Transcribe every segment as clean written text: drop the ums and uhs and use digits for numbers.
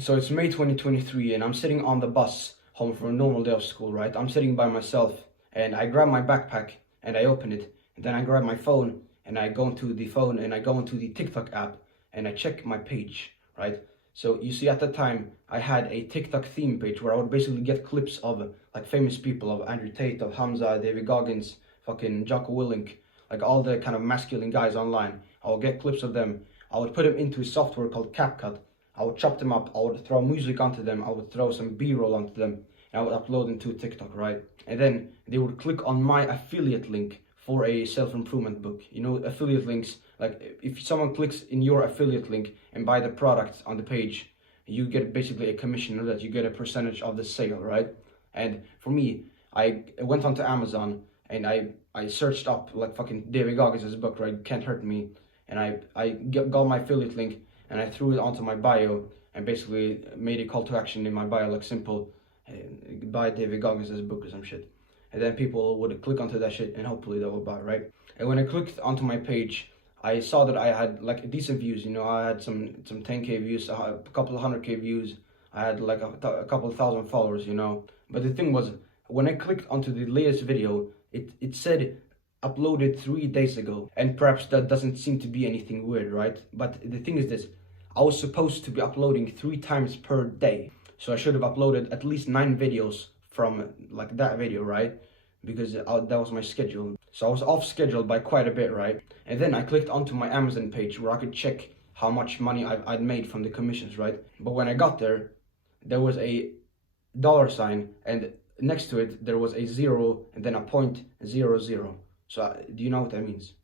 So it's May 2023 and I'm sitting on the bus home from a normal day of school, right? I'm sitting by myself and I grab my backpack and I open it, and then I grab my phone and I go into the phone and I go into the TikTok app and I check my page, right? So you see, at the time I had a TikTok theme page where I would basically get clips of like famous people, of Andrew Tate, of Hamza, David Goggins, fucking Jocko Willink, like all the kind of masculine guys online. I would get clips of them. I would put them into a software called CapCut. I would chop them up, I would throw music onto them, I would throw some B-roll onto them, and I would upload them to TikTok, right? And then they would click on my affiliate link for a self-improvement book. You know, affiliate links, like if someone clicks in your affiliate link and buy the product on the page, you get basically a commission of that, you get a percentage of the sale, right? And for me, I went onto Amazon and I searched up like fucking David Goggins' book, right? Can't Hurt Me. And I got my affiliate link and I threw it onto my bio and basically made a call to action in my bio, like simple, buy David Goggins' book or some shit. And then people would click onto that shit and hopefully they will buy, right? And when I clicked onto my page, I saw that I had like decent views. You know, I had some 10K views, a couple of 100K views. I had like a couple of thousand followers, you know. But the thing was, when I clicked onto the latest video, it said uploaded 3 days ago. And perhaps that doesn't seem to be anything weird, right? But the thing is this, I was supposed to be uploading 3 times per day. So I should have uploaded at least 9 videos from like that video, right? Because that was my schedule. So I was off schedule by quite a bit, right? And then I clicked onto my Amazon page where I could check how much money I'd made from the commissions, right? But when I got there, there was a $sign and next to it there was a 0 and then a .00. So do you know what that means?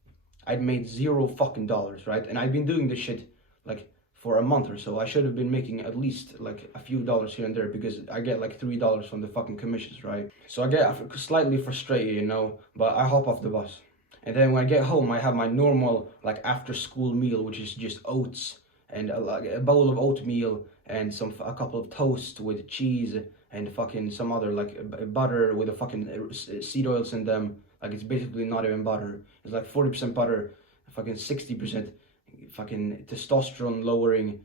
I'd made $0 fucking dollars, right? And I'd been doing this shit like for a month or so. I should have been making at least like a few dollars here and there because I get like $3 from the fucking commissions, right? So I get slightly frustrated, you know, but I hop off the bus. And then when I get home, I have my normal like after school meal, which is just oats and like a bowl of oatmeal and a couple of toast with cheese and fucking some other like butter with a fucking seed oils in them. Like it's basically not even butter. It's like 40% butter, fucking 60% fucking testosterone lowering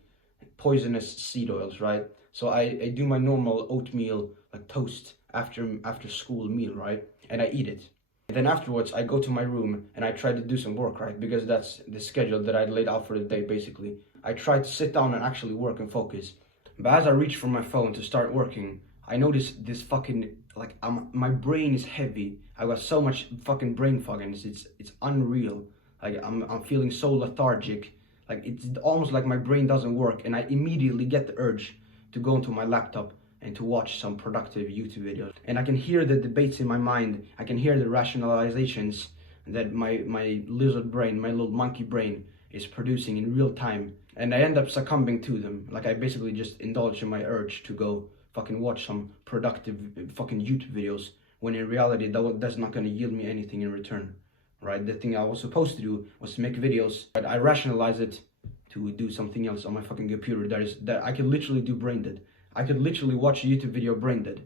poisonous seed oils, right? So I do my normal oatmeal like toast after school meal, right? And I eat it. And then afterwards I go to my room and I try to do some work, right? Because that's the schedule that I laid out for the day basically. I try to sit down and actually work and focus. But as I reach for my phone to start working, I notice this fucking like my brain is heavy. I got so much fucking brain fog and it's unreal. Like I'm feeling so lethargic. Like it's almost like my brain doesn't work, and I immediately get the urge to go into my laptop and to watch some productive YouTube videos. And I can hear the debates in my mind. I can hear the rationalizations that my lizard brain, my little monkey brain is producing in real time. And I end up succumbing to them. Like I basically just indulge in my urge to go fucking watch some productive fucking YouTube videos, when in reality that's not gonna yield me anything in return. Right, the thing I was supposed to do was to make videos, but I rationalize it to do something else on my fucking computer that I could literally do brain dead. I could literally watch a YouTube video brain dead.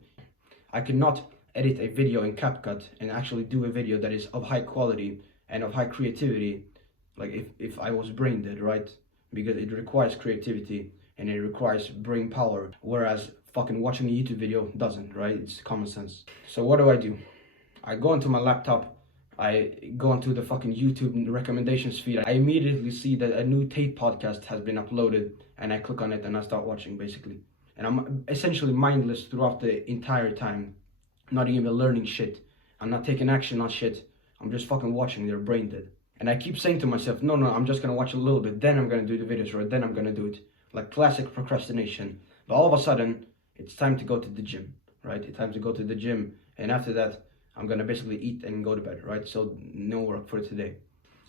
I could not edit a video in CapCut and actually do a video that is of high quality and of high creativity, like if I was brain dead, right? Because it requires creativity and it requires brain power, whereas fucking watching a YouTube video doesn't, right? It's common sense. So what do? I go into my laptop, I go into the fucking YouTube recommendations feed. I immediately see that a new Tate podcast has been uploaded and I click on it and I start watching basically. And I'm essentially mindless throughout the entire time. Not even learning shit. I'm not taking action on shit. I'm just fucking watching their brain dead. And I keep saying to myself, no, I'm just gonna watch a little bit, then I'm gonna do the videos, or then I'm gonna do it. Like classic procrastination. But all of a sudden, it's time to go to the gym, right? It's time to go to the gym. And after that, I'm gonna basically eat and go to bed, right? So no work for today.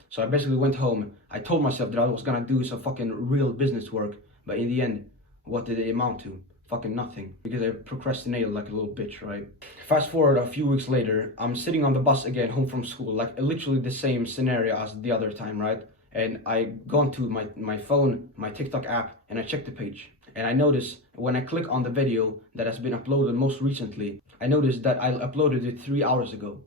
So I basically went home. I told myself that I was gonna do some fucking real business work, but in the end, what did it amount to? Fucking nothing. Because I procrastinated like a little bitch, right? Fast forward a few weeks later, I'm sitting on the bus again home from school, like literally the same scenario as the other time, right? And I go into my phone, my TikTok app, and I check the page. And I notice when I click on the video that has been uploaded most recently, I noticed that I uploaded it 3 hours ago,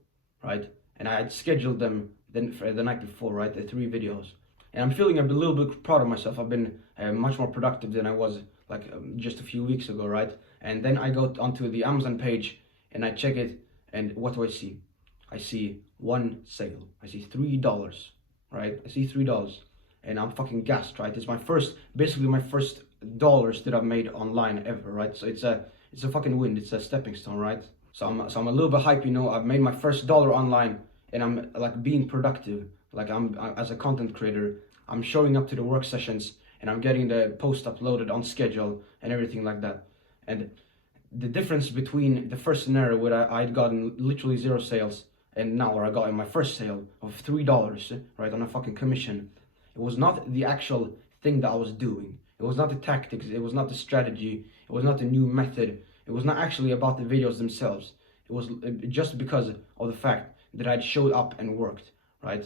right? And I had scheduled them then for the night before, right? The 3 videos. And I'm feeling a little bit proud of myself. I've been much more productive than I was like just a few weeks ago, right? And then I go onto the Amazon page and I check it, and what do I see? I see one sale. I see $3, right? I see $3, and I'm fucking gassed, right? It's basically my first dollars that I've made online ever, right? So it's a fucking win. It's a stepping stone, right? So I'm a little bit hype, you know. I've made my first dollar online, and I'm like being productive. Like as a content creator, I'm showing up to the work sessions, and I'm getting the post uploaded on schedule and everything like that. And the difference between the first scenario where I'd gotten literally 0 sales, and now where I got in my first sale of $3, right, on a fucking commission, it was not the actual thing that I was doing. It was not the tactics. It was not the strategy. It was not the new method. It was not actually about the videos themselves. It was just because of the fact that I'd showed up and worked, right?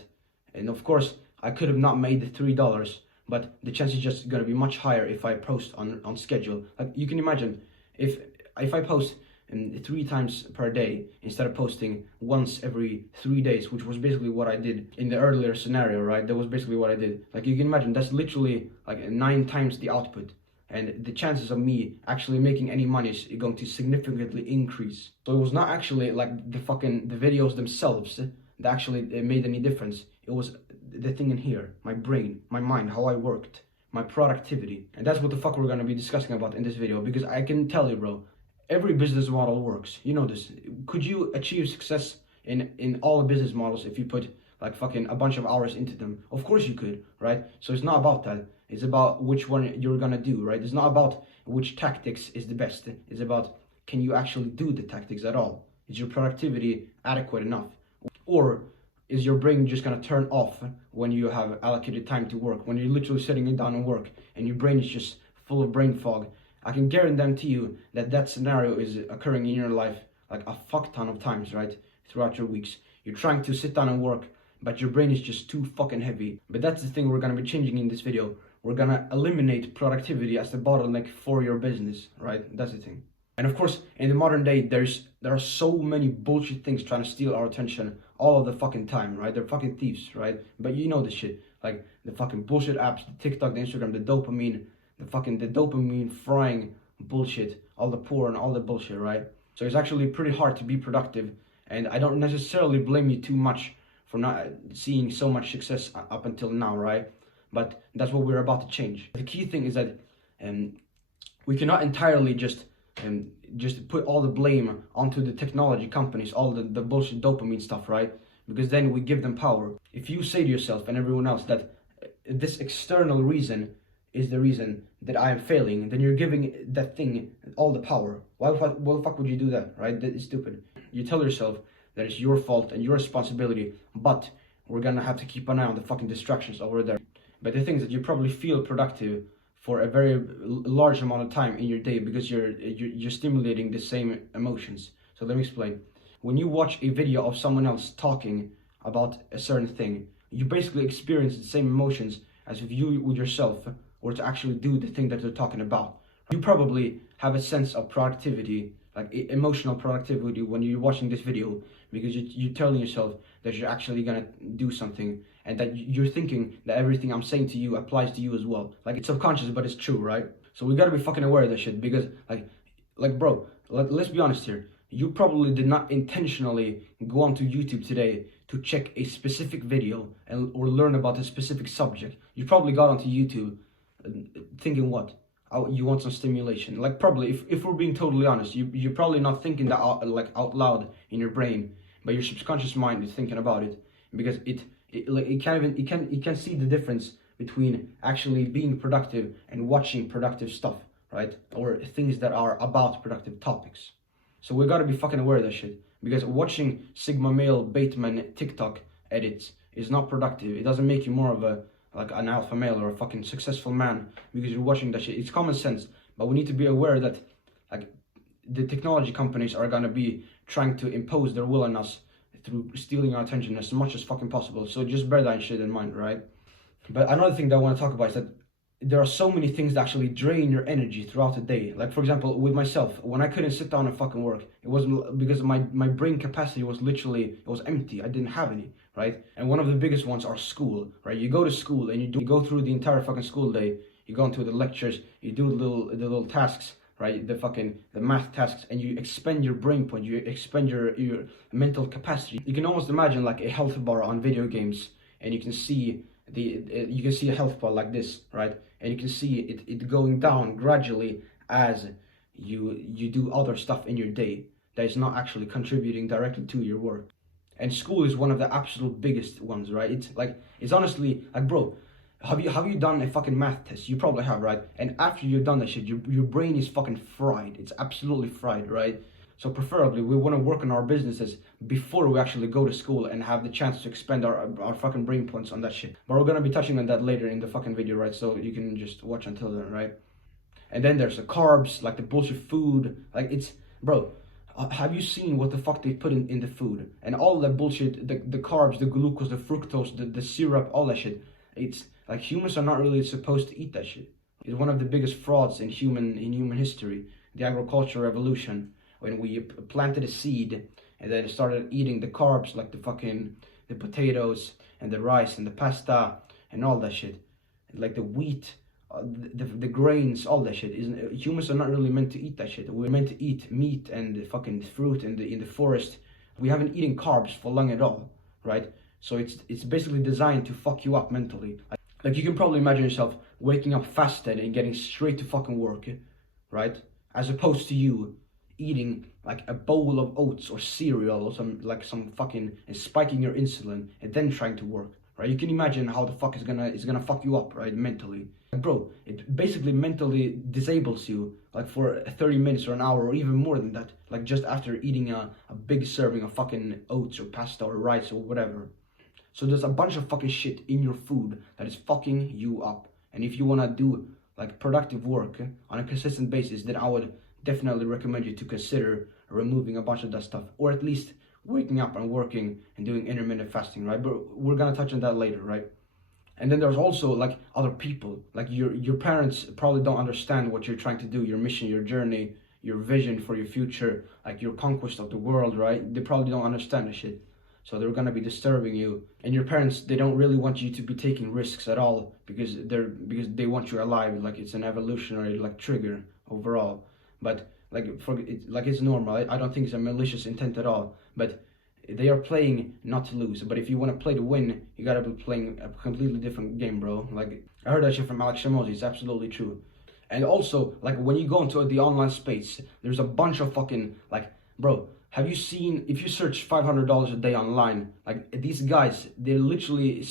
And of course, I could have not made the $3, but the chance is just gonna be much higher if I post on schedule. Like you can imagine, if I post 3 times per day instead of posting once every 3 days, which was basically what I did in the earlier scenario, right? That was basically what I did. Like you can imagine, that's literally like 9 times the output, and the chances of me actually making any money is going to significantly increase. So it was not actually like the videos themselves that actually made any difference. It was the thing in here, my brain, my mind, how I worked, my productivity. And that's what the fuck we're gonna be discussing about in this video, because I can tell you, bro, every business model works. You know this. Could you achieve success in all business models if you put like fucking a bunch of hours into them? Of course you could, right? So it's not about that. It's about which one you're gonna do, right? It's not about which tactics is the best. It's about, can you actually do the tactics at all? Is your productivity adequate enough? Or is your brain just gonna turn off when you have allocated time to work? When you're literally sitting down and work and your brain is just full of brain fog? I can guarantee you that scenario is occurring in your life like a fuck ton of times, right? Throughout your weeks. You're trying to sit down and work, but your brain is just too fucking heavy. But that's the thing we're gonna be changing in this video. We're gonna eliminate productivity as the bottleneck for your business, right? That's the thing. And of course, in the modern day, there are so many bullshit things trying to steal our attention all of the fucking time, right? They're fucking thieves, right? But you know this shit. Like the fucking bullshit apps, the TikTok, the Instagram, the dopamine frying bullshit, all the porn, all the bullshit, right? So it's actually pretty hard to be productive, and I don't necessarily blame you too much for not seeing so much success up until now, right? But that's what we're about to change. The key thing is that we cannot entirely just put all the blame onto the technology companies, all the bullshit dopamine stuff, right? Because then we give them power. If you say to yourself and everyone else that this external reason is the reason that I am failing, then you're giving that thing all the power. Why the fuck would you do that, right? That is stupid. You tell yourself that it's your fault and your responsibility, but we're gonna have to keep an eye on the fucking distractions over there. But the thing is that you probably feel productive for a very large amount of time in your day because you're stimulating the same emotions. So let me explain. When you watch a video of someone else talking about a certain thing, you basically experience the same emotions as if you would yourself or to actually do the thing that they're talking about. You probably have a sense of productivity, like emotional productivity, when you're watching this video, because you're telling yourself that you're actually gonna do something, and that you're thinking that everything I'm saying to you applies to you as well. Like it's subconscious, but it's true, right? So we gotta be fucking aware of this shit, because like bro, let's be honest here. You probably did not intentionally go onto YouTube today to check a specific video or learn about a specific subject. You probably got onto YouTube thinking what? You want some stimulation. Like probably, if we're being totally honest, you're probably not thinking that out loud in your brain, but your subconscious mind is thinking about it, because it can see the difference between actually being productive and watching productive stuff, right? Or things that are about productive topics. So we gotta be fucking aware of that shit, because watching Sigma male Bateman TikTok edits is not productive. It doesn't make you more of an alpha male or a fucking successful man because you're watching that shit. It's common sense, but we need to be aware that like the technology companies are gonna be trying to impose their will on us through stealing our attention as much as fucking possible. So just bear that shit in mind, right? But another thing that I want to talk about is that there are so many things that actually drain your energy throughout the day. Like for example, with myself, when I couldn't sit down and fucking work, it wasn't because my brain capacity was it was empty. I didn't have any, right? And one of the biggest ones are school, right? You go to school and you go through the entire fucking school day You go into the lectures, you do the little tasks, right? The math tasks, and you expend your brain point, you expend your mental capacity. You can almost imagine like a health bar on video games, and you can see a health bar like this, right? And you can see it going down gradually as you do other stuff in your day that is not actually contributing directly to your work. And school is one of the absolute biggest ones, right? It's honestly like, bro, have you done a fucking math test? You probably have, right? And after you've done that shit, your brain is fucking fried. It's absolutely fried, right? So preferably we want to work on our businesses before we actually go to school and have the chance to expend our fucking brain points on that shit. But we're gonna be touching on that later in the fucking video, right? So you can just watch until then, right? And then there's the carbs, like the bullshit food. Like, it's, bro, have you seen what the fuck they put in the food? And all that bullshit, the carbs, the glucose, the fructose, the syrup, all that shit. It's like, humans are not really supposed to eat that shit. It's one of the biggest frauds in human history. The agricultural revolution, when we planted a seed and then started eating the carbs, like the potatoes and the rice and the pasta and all that shit, like the wheat, the grains, all that shit. Humans are not really meant to eat that shit. We're meant to eat meat and fucking fruit in the forest. We haven't eaten carbs for long at all, right? So it's basically designed to fuck you up mentally. Like, you can probably imagine yourself waking up fasted and getting straight to fucking work, right? As opposed to you eating like a bowl of oats or cereal or some fucking, and spiking your insulin and then trying to work, right? You can imagine how the fuck is gonna fuck you up, right? Mentally. Like, bro, it basically mentally disables you like for 30 minutes or an hour or even more than that, like just after eating a big serving of fucking oats or pasta or rice or whatever. So there's a bunch of fucking shit in your food that is fucking you up. And if you wanna do like productive work on a consistent basis, then I would definitely recommend you to consider removing a bunch of that stuff, or at least waking up and working and doing intermittent fasting, right? But we're gonna touch on that later, right? And then there's also like other people, like your parents probably don't understand what you're trying to do, your mission, your journey, your vision for your future, like your conquest of the world, right? They probably don't understand the shit. So they're gonna be disturbing you. And your parents, they don't really want you to be taking risks at all because they want you alive. Like, it's an evolutionary like trigger overall. But it's normal. I don't think it's a malicious intent at all. But they are playing not to lose. But if you want to play to win, you gotta be playing a completely different game, bro. Like, I heard that shit from Alex Shamosi. It's absolutely true. And also, like, when you go into the online space, there's a bunch of fucking, like, bro, have you seen, if you search $500 a day online, like, these guys, they're literally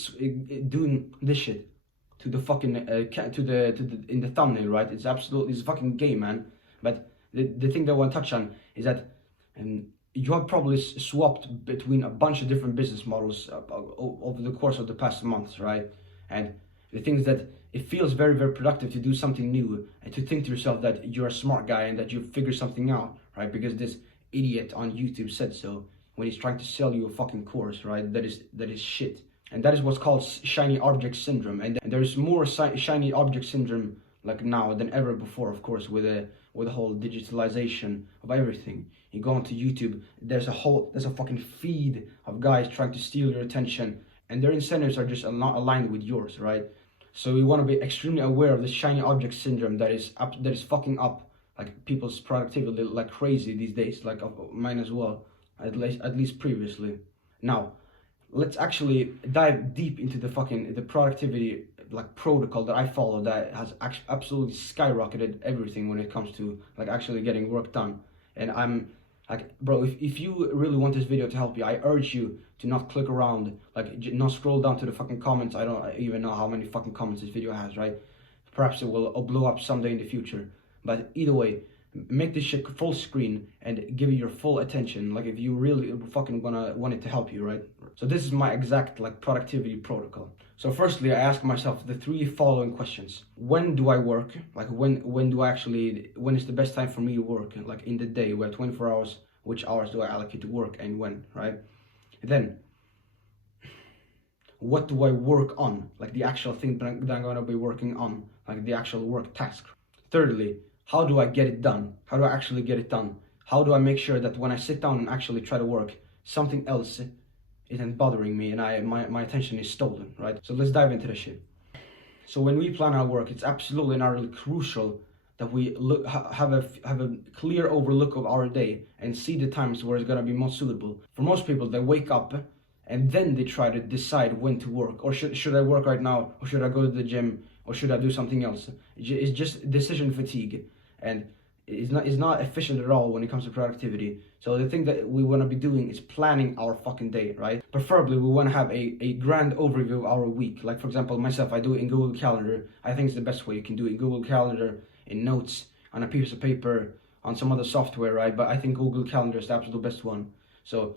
doing this shit to the fucking in the thumbnail, right? It's a fucking game, man. But the thing that I want to touch on is that you have probably swapped between a bunch of different business models over the course of the past months, right? And the thing is that it feels very, very productive to do something new and to think to yourself that you're a smart guy and that you figure something out, right? Because this idiot on YouTube said so when he's trying to sell you a fucking course, right? That is shit. And that is what's called shiny object syndrome. And there's more shiny object syndrome like now than ever before, of course, with the whole digitalization of everything. You go onto YouTube, there's a fucking feed of guys trying to steal your attention, and their incentives are just not aligned with yours, right? So we want to be extremely aware of the shiny object syndrome that is fucking up like people's productivity like crazy these days, like mine as well, at least previously. Now, let's actually dive deep into the productivity like protocol that I follow that has absolutely skyrocketed everything when it comes to like actually getting work done. And I'm like, bro, if you really want this video to help you, I urge you to not click around, like not scroll down to the fucking comments. I don't even know how many fucking comments this video has, right? Perhaps it will blow up someday in the future. But either way, make this shit full screen and give it your full attention, like if you really fucking want it to help you, right? So this is my exact like productivity protocol. So firstly, I ask myself the three following questions. When do I work? Like when is the best time for me to work? Like in the day, we have 24 hours, which hours do I allocate to work and when, right? Then, what do I work on? Like the actual thing that I'm gonna be working on, like the actual work task. Thirdly, how do I get it done? How do I actually get it done? How do I make sure that when I sit down and actually try to work, something else isn't bothering me and my attention is stolen, right? So let's dive into the shit. So when we plan our work, it's absolutely and utterly crucial that we have a clear overlook of our day and see the times where it's gonna be most suitable. For most people, they wake up and then they try to decide when to work, or should I work right now, or should I go to the gym, or should I do something else? It's just decision fatigue, and it's not efficient at all when it comes to productivity. So the thing that we want to be doing is planning our fucking day, right? Preferably we want to have a grand overview of our week. Like for example, myself, I do it in Google Calendar. I think it's the best way. You can do it in Google Calendar, in notes, on a piece of paper, on some other software, right? But I think Google Calendar is the absolute best one. So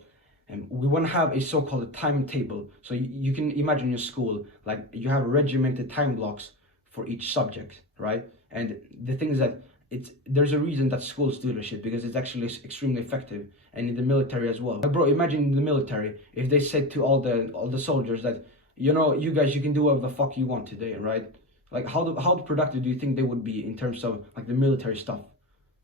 we want to have a so-called timetable. So you can imagine your school, like you have regimented time blocks for each subject, right? And the thing is that there's a reason that schools do this shit, because it's actually extremely effective, and in the military as well. Like, bro, imagine in the military if they said to all the soldiers that, you know, you guys, you can do whatever the fuck you want today, right? Like how productive do you think they would be in terms of like the military stuff,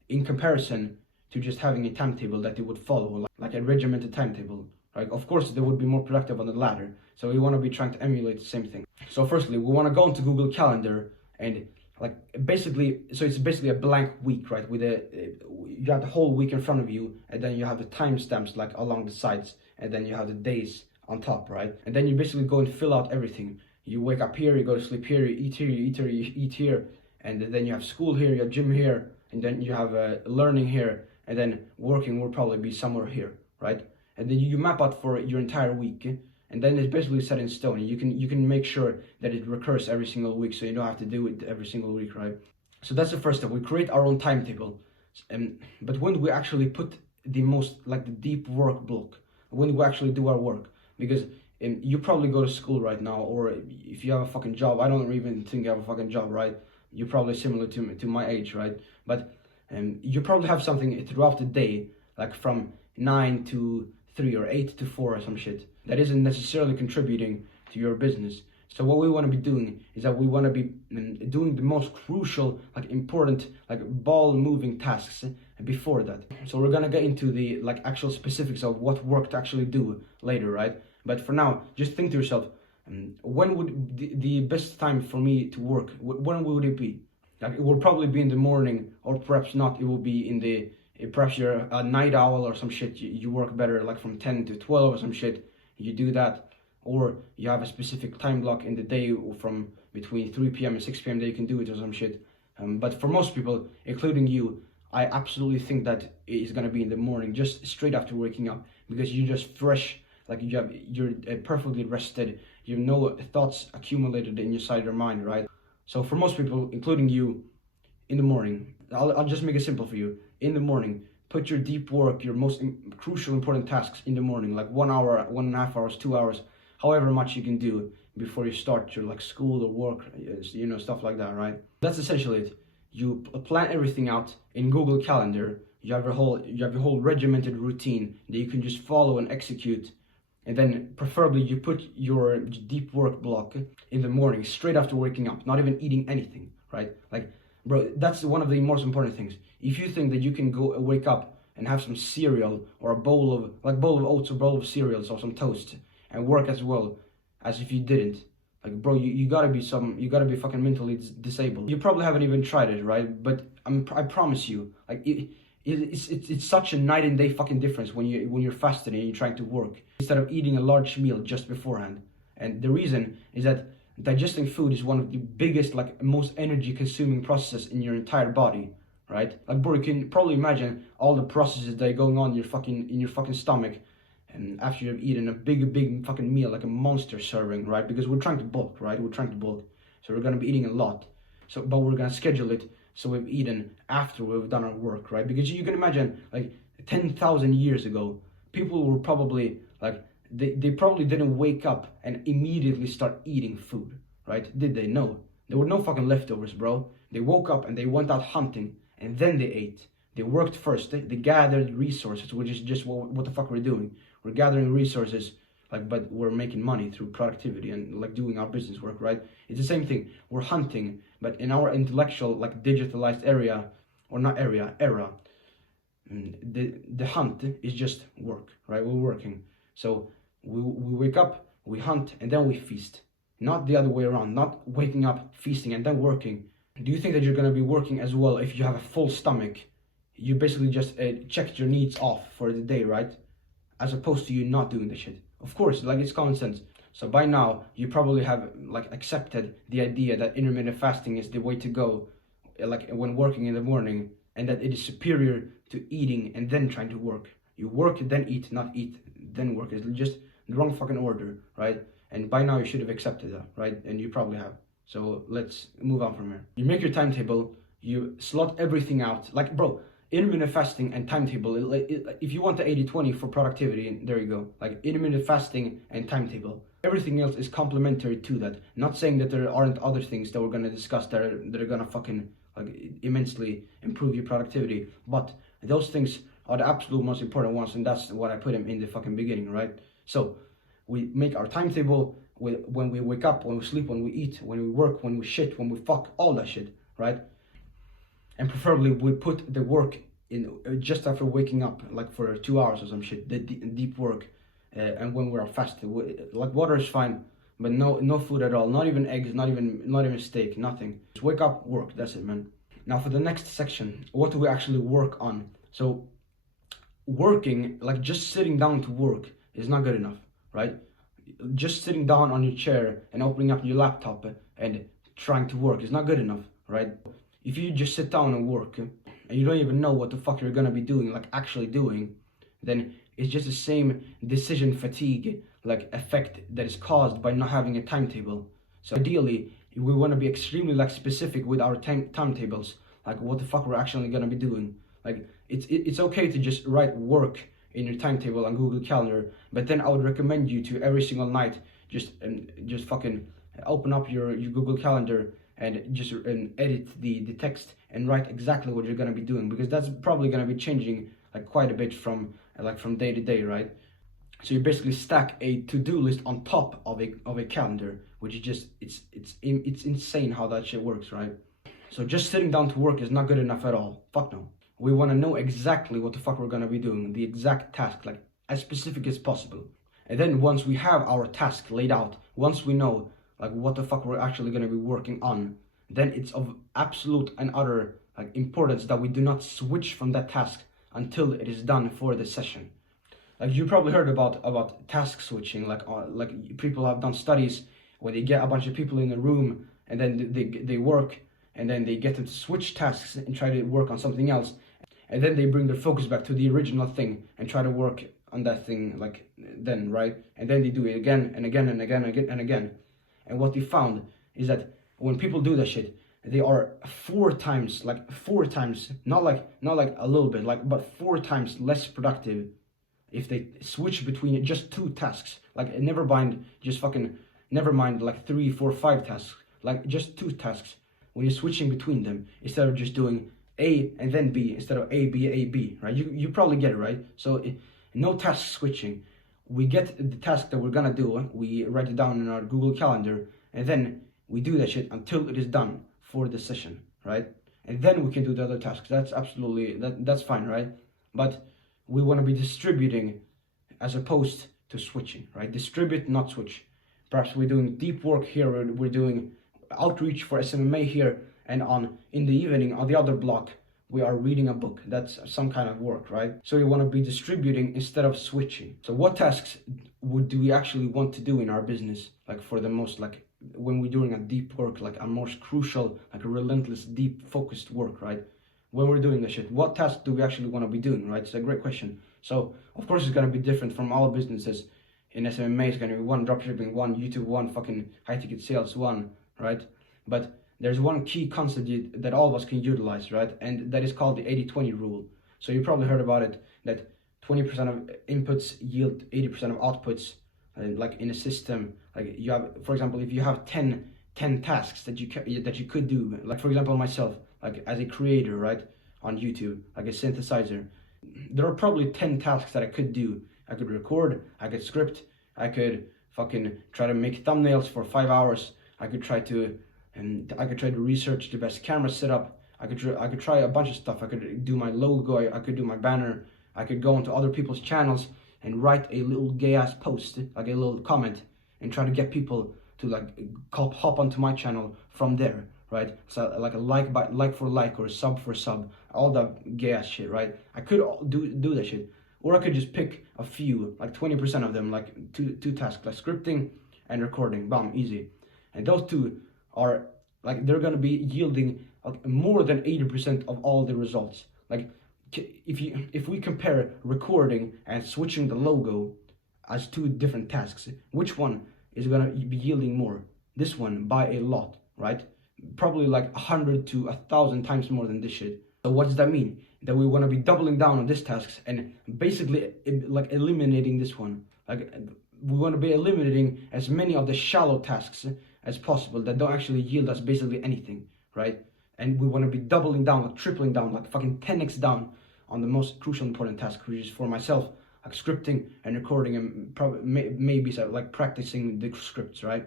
in comparison to just having a timetable that they would follow, like a regimented timetable? Right? Of course, they would be more productive on the latter. So we want to be trying to emulate the same thing. So firstly, we want to go into Google Calendar and like basically, so it's basically a blank week, right? With you have the whole week in front of you, and then you have the timestamps like along the sides, and then you have the days on top, right? And then you basically go and fill out everything. You wake up here, you go to sleep here, you eat here, you eat here, you eat here, and then you have school here, you have gym here, and then you have learning here, and then working will probably be somewhere here, right? And then you map out for your entire week, and then it's basically set in stone. You can make sure that it recurs every single week, so you don't have to do it every single week, right? So that's the first step. We create our own timetable. But when do we actually put the most, like the deep work block? When do we actually do our work? Because you probably go to school right now, or if you have a fucking job, I don't even think you have a fucking job, right? You're probably similar to my age, right? But you probably have something throughout the day, like from 9 to 3 or 8 to 4 or some shit, that isn't necessarily contributing to your business. So what we want to be doing is that we want to be doing the most crucial, like important, like ball moving tasks before that. So we're gonna get into the like actual specifics of what work to actually do later, right? But for now, just think to yourself, when would the best time for me to work, when would it be? Like it will probably be in the morning, or perhaps not, it will be in the, perhaps you're a night owl or some shit, you work better like from 10 to 12 or some shit, you do that. Or you have a specific time block in the day from between 3 p.m. and 6 p.m. that you can do it or some shit. But for most people, including you, I absolutely think that it's gonna be in the morning, just straight after waking up, because you're just fresh, like you're perfectly rested, you have no thoughts accumulated inside your mind, right? So for most people, including you, in the morning, I'll just make it simple for you. In the morning, put your deep work, your most crucial, important tasks in the morning, like 1 hour, 1.5 hours, 2 hours, however much you can do before you start your like school or work, you know, stuff like that, right? That's essentially it. You plan everything out in Google Calendar. You have your whole regimented routine that you can just follow and execute. And then preferably you put your deep work block in the morning, straight after waking up, not even eating anything, right? Like, bro, that's one of the most important things. If you think that you can go wake up and have some cereal or a bowl of oats or bowl of cereals or some toast and work as well as if you didn't, like, bro, you gotta be fucking mentally disabled. You probably haven't even tried it, right? But I promise you, like, it's such a night and day fucking difference when you're fasting and you're trying to work instead of eating a large meal just beforehand. And the reason is that digesting food is one of the biggest, like, most energy consuming processes in your entire body, right? Like, bro, you can probably imagine all the processes that are going on in your fucking stomach, and after you've eaten a big fucking meal, like a monster serving, right? Because we're trying to bulk, right? We're trying to bulk, so we're gonna be eating a lot. So, but we're gonna schedule it so we've eaten after we've done our work, right? Because you can imagine, like 10,000 years ago, people were probably like, they probably didn't wake up and immediately start eating food, right? Did they? No. There were no fucking leftovers, bro. They woke up and they went out hunting, and then they ate. They worked first. They gathered resources, which is just what the fuck we're doing. We're gathering resources, like, but we're making money through productivity and like doing our business work, right? It's the same thing. We're hunting, but in our intellectual, like, digitalized era, the hunt is just work, right? We're working. So we wake up, we hunt, and then we feast. not the other way around, not waking up, feasting, and then working. Do you think that you're going to be working as well if you have a full stomach? You basically just checked your needs off for the day, right? As opposed to you not doing the shit. Of course, like, it's common sense. So by now, you probably have like accepted the idea that intermittent fasting is the way to go, like when working in the morning, and that it is superior to eating and then trying to work. You work, then eat, not eat, then work. It's just the wrong fucking order, right? And by now you should have accepted that, right? And you probably have. So let's move on from here. You make your timetable, you slot everything out. Like, bro, intermittent fasting and timetable, if you want the 80-20 for productivity, there you go. Like, intermittent fasting and timetable. Everything else is complementary to that. Not saying that there aren't other things that we're going to discuss that are going to fucking like immensely improve your productivity, but those things are the absolute most important ones, and that's what I put them in the fucking beginning, right? So we make our timetable when we wake up, when we sleep, when we eat, when we work, when we shit, when we fuck, all that shit, right? And preferably we put the work in just after waking up, like for 2 hours or some shit, the deep work. And when we're fasted, like, water is fine, but no food at all, not even eggs, not even steak, nothing. Just wake up, work, that's it, man. Now for the next section, what do we actually work on? So working, like just sitting down to work, is not good enough, right? Just sitting down on your chair and opening up your laptop and trying to work is not good enough, right? If you just sit down and work and you don't even know what the fuck you're gonna be doing, like actually doing, then it's just the same decision fatigue like effect that is caused by not having a timetable. So ideally, we want to be extremely like specific with our timetables, like what the fuck we're actually gonna be doing. Like, it's okay to just write work in your timetable on Google Calendar, but then I would recommend you to every single night just fucking open up your Google Calendar and just edit the text and write exactly what you're gonna be doing, because that's probably gonna be changing like quite a bit from day to day, right? So you basically stack a to-do list on top of a calendar, which is just it's insane how that shit works, right? So just sitting down to work is not good enough at all. Fuck no. We want to know exactly what the fuck we're gonna be doing, the exact task, like as specific as possible. And then once we have our task laid out, once we know like what the fuck we're actually gonna be working on, then it's of absolute and utter like importance that we do not switch from that task until it is done for the session. Like, you probably heard about task switching, like people have done studies where they get a bunch of people in a room and then they work, and then they get them to switch tasks and try to work on something else, and then they bring their focus back to the original thing and try to work on that thing like then, right? And then they do it again and again and again and again and again. And what they found is that when people do that shit, they are 4 times, not like a little bit, but 4 times less productive if they switch between just 2 tasks. Like, never mind like 3, 4, 5 tasks, like just 2 tasks. When you're switching between them, instead of just doing A and then B, instead of A, B, right? You probably get it, right? So no task switching. We get the task that we're gonna do, we write it down in our Google Calendar, and then we do that shit until it is done for the session, right? And then we can do the other tasks. That's absolutely, that's fine, right? But we want to be distributing as opposed to switching, right? Distribute, not switch. Perhaps we're doing deep work here, we're doing outreach for SMMA here, and in the evening on the other block we are reading a book. That's some kind of work, right? So you want to be distributing instead of switching. So what tasks do we actually want to do in our business, like for the most, like when we're doing a deep work, like a most crucial, like a relentless, deep focused work, right? When we're doing this shit, what task do we actually want to be doing, right? It's a great question. So of course it's going to be different from all businesses. In SMMA it's going to be 1 dropshipping, 1 YouTube, 1 fucking high ticket sales, 1, right? But there's one key concept that all of us can utilize, right? And that is called the 80-20 rule. So you probably heard about it, that 20% of inputs yield 80% of outputs, like in a system. Like, you have, for example, if you have 10 tasks that you could do, like for example myself, like as a creator, right, on YouTube, like a synthesizer, there are probably 10 tasks that I could do. I could record, I could script, I could fucking try to make thumbnails for 5 hours, I could try to research the best camera setup, I could try a bunch of stuff, I could do my logo, I could do my banner, I could go into other people's channels and write a little gay ass post, like a little comment, and try to get people to like hop onto my channel from there, right? So like a like for like or sub for sub, all that gay ass shit, right? I could do that shit, or I could just pick a few, like 20% of them, like two tasks, like scripting and recording, bam, easy. And those two are like, they're gonna be yielding like more than 80% of all the results. Like if we compare recording and switching the logo as two different tasks, which one is gonna be yielding more? This one by a lot, right? Probably like 100 to 1,000 times more than this shit. So what does that mean? That we want to be doubling down on these tasks and basically like eliminating this one. Like we want to be eliminating as many of the shallow tasks as possible that don't actually yield us basically anything, right? And we want to be doubling down, like tripling down, like fucking 10x down on the most crucial important task, which is for myself, like scripting and recording, and probably maybe like practicing the scripts, right?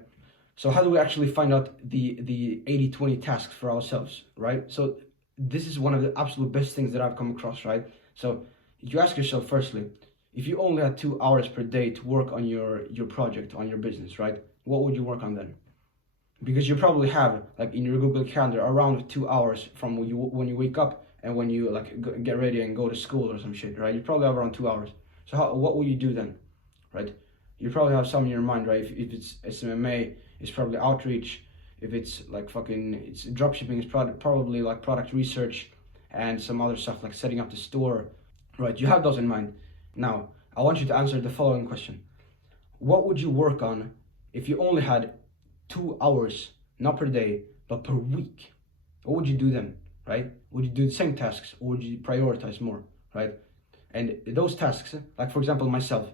So how do we actually find out the 80-20 tasks for ourselves, right? So this is one of the absolute best things that I've come across, right? So you ask yourself, firstly, if you only had 2 hours per day to work on your project, on your business, right? What would you work on then? Because you probably have, like in your Google Calendar, around 2 hours from when you wake up and when you like get ready and go to school or some shit, right? You probably have around 2 hours. So what will you do then, right? You probably have some in your mind, right? If it's SMMA, it's probably outreach. If it's like it's dropshipping, it's probably like product research and some other stuff like setting up the store, right? You have those in mind. Now, I want you to answer the following question. What would you work on if you only had 2 hours, not per day, but per week? What would you do then, right? Would you do the same tasks, or would you prioritize more, right? And those tasks, like for example, myself,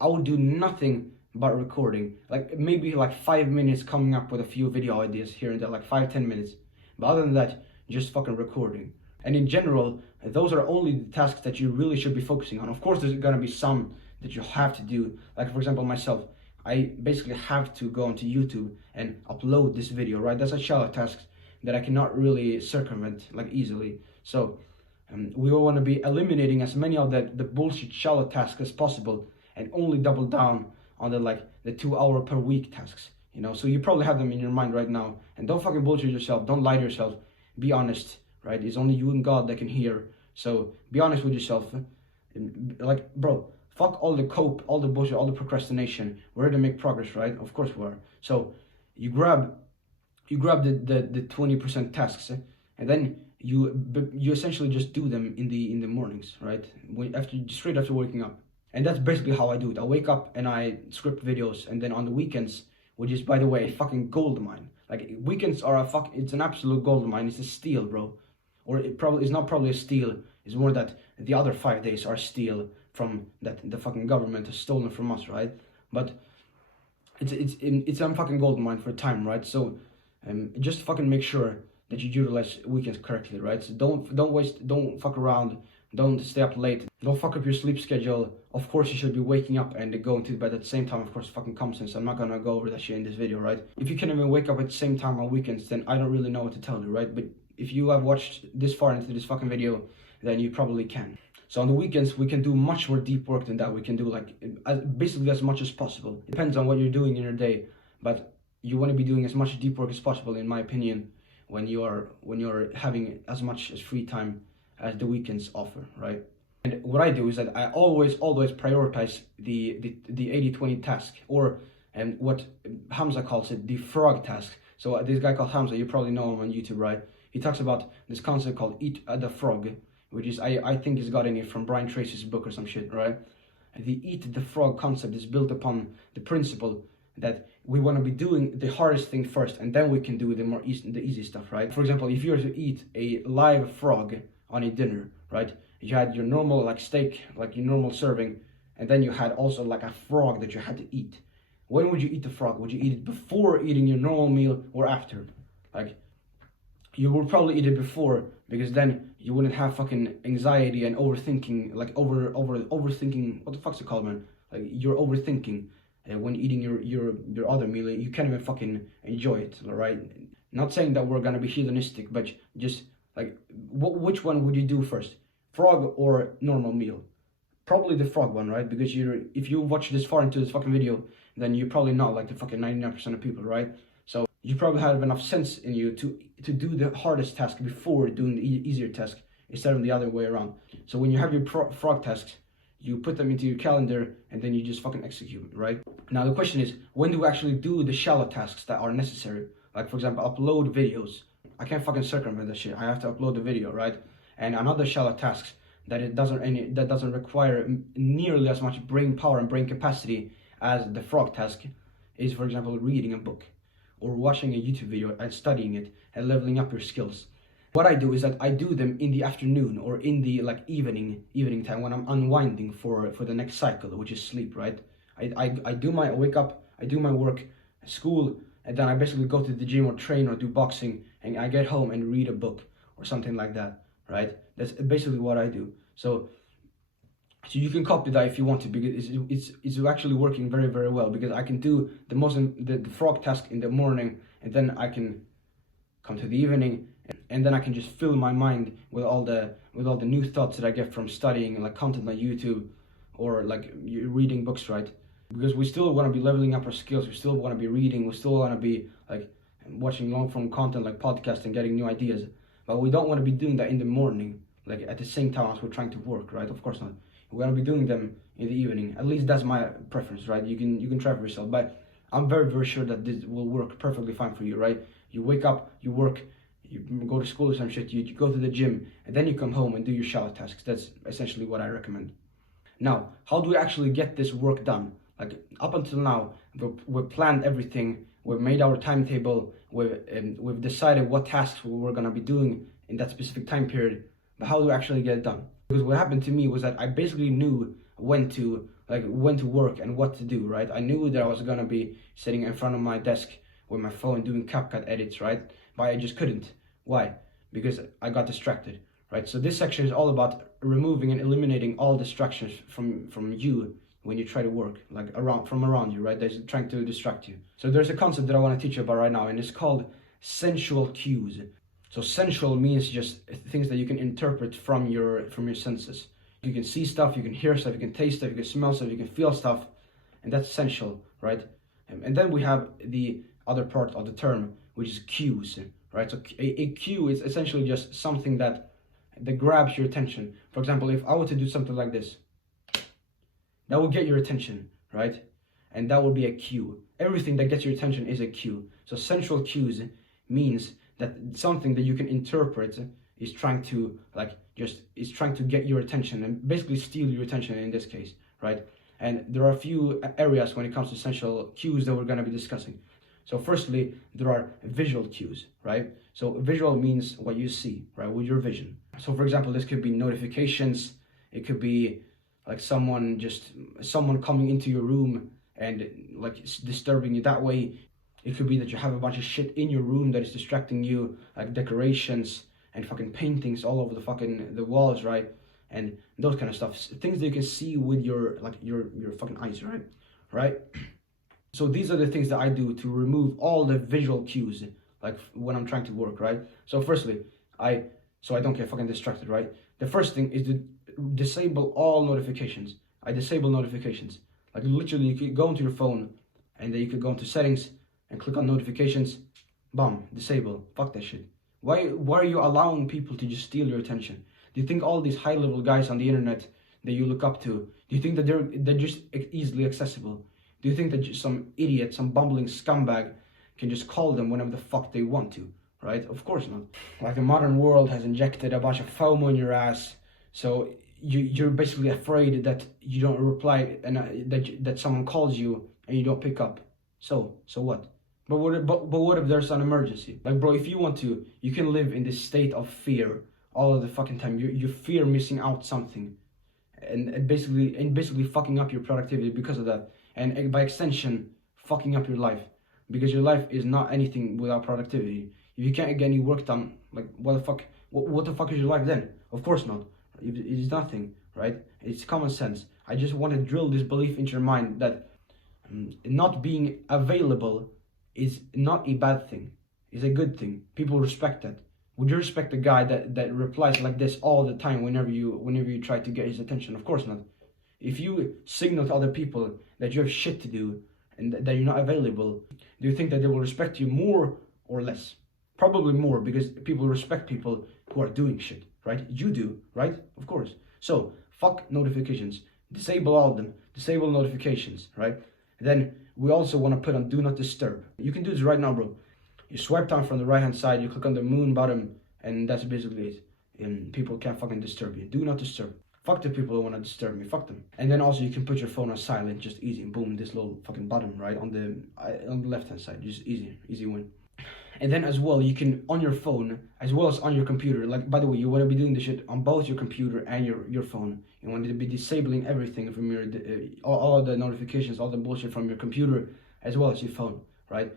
I would do nothing but recording, like maybe like 5 minutes coming up with a few video ideas here and there, like 5-10 minutes. But other than that, just fucking recording. And in general, those are only the tasks that you really should be focusing on. Of course, there's gonna be some that you have to do. Like for example, myself, I basically have to go onto YouTube and upload this video, right? That's a shallow task that I cannot really circumvent like easily. So we all want to be eliminating as many of the bullshit shallow tasks as possible and only double down on the 2 hour per week tasks, you know? So you probably have them in your mind right now, and don't fucking bullshit yourself. Don't lie to yourself. Be honest, right? It's only you and God that can hear. So be honest with yourself. Like, bro, fuck all the cope, all the bullshit, all the procrastination. We're here to make progress, right? Of course we are. So you grab the 20% tasks, and then you essentially just do them in the mornings, right? Straight after waking up. And that's basically how I do it. I wake up and I script videos, and then on the weekends, which is, by the way, a fucking gold mine. Like, weekends are it's an absolute gold mine. It's a steal, bro. Or it's not probably a steal. It's more that the other 5 days are steal from that the fucking government has stolen from us, right? But it's a fucking gold mine for time, right? So just fucking make sure that you utilize weekends correctly, right? So don't fuck around. Don't stay up late. Don't fuck up your sleep schedule. Of course, you should be waking up and going to bed at the same time. Of course, fucking common sense. I'm not gonna go over that shit in this video, right? If you can even wake up at the same time on weekends, then I don't really know what to tell you, right? But if you have watched this far into this fucking video, then you probably can. So on the weekends, we can do much more deep work than that. We can do basically as much as possible. Depends on what you're doing in your day, but you want to be doing as much deep work as possible, in my opinion, when you're having as much as free time as the weekends offer, right? And what I do is that I always prioritize the 80-20 task, or what Hamza calls it, the frog task. So this guy called Hamza, you probably know him on YouTube, right? He talks about this concept called eat the frog, which is I think he's gotten it from Brian Tracy's book or some shit, right? The eat the frog concept is built upon the principle that we want to be doing the hardest thing first, and then we can do the easy stuff, right? For example, if you were to eat a live frog on a dinner, right? You had your normal like steak, like your normal serving, and then you had also like a frog that you had to eat. When would you eat the frog? Would you eat it before eating your normal meal or after? Like, you would probably eat it before, because then you wouldn't have fucking anxiety and overthinking, like overthinking. What the fuck's it called, man? Like, you're overthinking when eating your other meal. You can't even fucking enjoy it, all right? Not saying that we're gonna be hedonistic, but just like, which one would you do first? Frog or normal meal? Probably the frog one, right? Because if you watch this far into this fucking video, then you're probably not like the fucking 99% of people, right? So you probably have enough sense in you to do the hardest task before doing the easier task, instead of the other way around. So when you have your frog tasks, you put them into your calendar and then you just fucking execute, right? Now the question is, when do we actually do the shallow tasks that are necessary? Like, for example, upload videos. I can't fucking circumvent that shit. I have to upload the video, right? And another shallow tasks that doesn't require nearly as much brain power and brain capacity as the frog task is, for example, reading a book or watching a YouTube video and studying it and leveling up your skills. What I do is that I do them in the afternoon or in the like evening time when I'm unwinding for the next cycle, which is sleep, right? I wake up, I do my work, school, and then I basically go to the gym or train or do boxing, and I get home and read a book or something like that, right? That's basically what I do. So you can copy that if you want to, because it's actually working very, very well, because I can do the frog task in the morning, and then I can come to the evening, and then I can just fill my mind with all the new thoughts that I get from studying like content like YouTube or like reading books, right? Because we still want to be leveling up our skills, we still want to be reading, we still want to be like watching long form content like podcasts and getting new ideas, but we don't want to be doing that in the morning, like at the same time as we're trying to work, right? Of course not. We want to be doing them in the evening. At least that's my preference, right? You can try for yourself, but I'm very, very sure that this will work perfectly fine for you, right? You wake up, you work, you go to school or some shit, you go to the gym, and then you come home and do your shallow tasks. That's essentially what I recommend. Now, how do we actually get this work done? Like, up until now, we've planned everything, we've made our timetable, we've decided what tasks we're gonna be doing in that specific time period, but how do we actually get it done? Because what happened to me was that I basically knew when to work and what to do, right? I knew that I was gonna be sitting in front of my desk with my phone doing CapCut edits, right? But I just couldn't. Why? Because I got distracted, right? So this section is all about removing and eliminating all distractions from you when you try to work, like around you, right? That's trying to distract you. So there's a concept that I want to teach you about right now, and it's called sensual cues. So sensual means just things that you can interpret from your senses. You can see stuff, you can hear stuff, you can taste stuff, you can smell stuff, you can feel stuff, and that's sensual, right? And then we have the other part of the term, which is cues, right? So a cue is essentially just something that grabs your attention. For example, if I were to do something like this, that will get your attention, right? And that will be a cue. Everything that gets your attention is a cue. So sensual cues means that something that you can interpret is trying to get your attention and basically steal your attention in this case, right? And there are a few areas when it comes to sensual cues that we're going to be discussing. So firstly, there are visual cues, right? So visual means what you see, right, with your vision. So for example, this could be notifications, it could be like someone coming into your room and like disturbing you that way. It could be that you have a bunch of shit in your room that is distracting you, like decorations and fucking paintings all over the walls, right? And those kind of stuff, things that you can see with your fucking eyes, right? So these are the things that I do to remove all the visual cues, like when I'm trying to work, right? So firstly, so I don't get fucking distracted, right? The first thing is to disable all notifications. I disable notifications. Like literally, you could go into your phone and then you could go into settings and click on notifications, bam, disable. Fuck that shit. Why are you allowing people to just steal your attention? Do you think all these high-level guys on the internet that you look up to, do you think that they're just easily accessible? Do you think that just some idiot, some bumbling scumbag can just call them whenever the fuck they want to, right? Of course not. Like the modern world has injected a bunch of FOMO in your ass, so you're basically afraid that you don't reply and that someone calls you and you don't pick up. So what? But what if there's an emergency? Like, bro, if you want to, you can live in this state of fear all of the fucking time. You fear missing out something, and basically fucking up your productivity because of that, and by extension, fucking up your life, because your life is not anything without productivity. If you can't get any work done, like what the fuck is your life then? Of course not. It's nothing, right? It's common sense. I just want to drill this belief into your mind that not being available is not a bad thing. It's a good thing. People respect that. Would you respect the guy that replies like this all the time whenever you try to get his attention? Of course not. If you signal to other people that you have shit to do and that you're not available, do you think that they will respect you more or less? Probably more, because people respect people who are doing shit, right? You do, right? Of course. So fuck notifications. Disable all of them. Disable notifications, right? Then we also want to put on do not disturb. You can do this right now, bro. You swipe down from the right hand side, you click on the moon bottom, and that's basically it. And people can't fucking disturb you. Do not disturb. Fuck the people who want to disturb me. Fuck them. And then also you can put your phone on silent, just easy. Boom, this little fucking button right on the left hand side, just easy win. And then as well, you can on your phone as well as on your computer. Like, by the way, you want to be doing this shit on both your computer and your phone. You want to be disabling everything from your all the notifications, all the bullshit from your computer as well as your phone, right?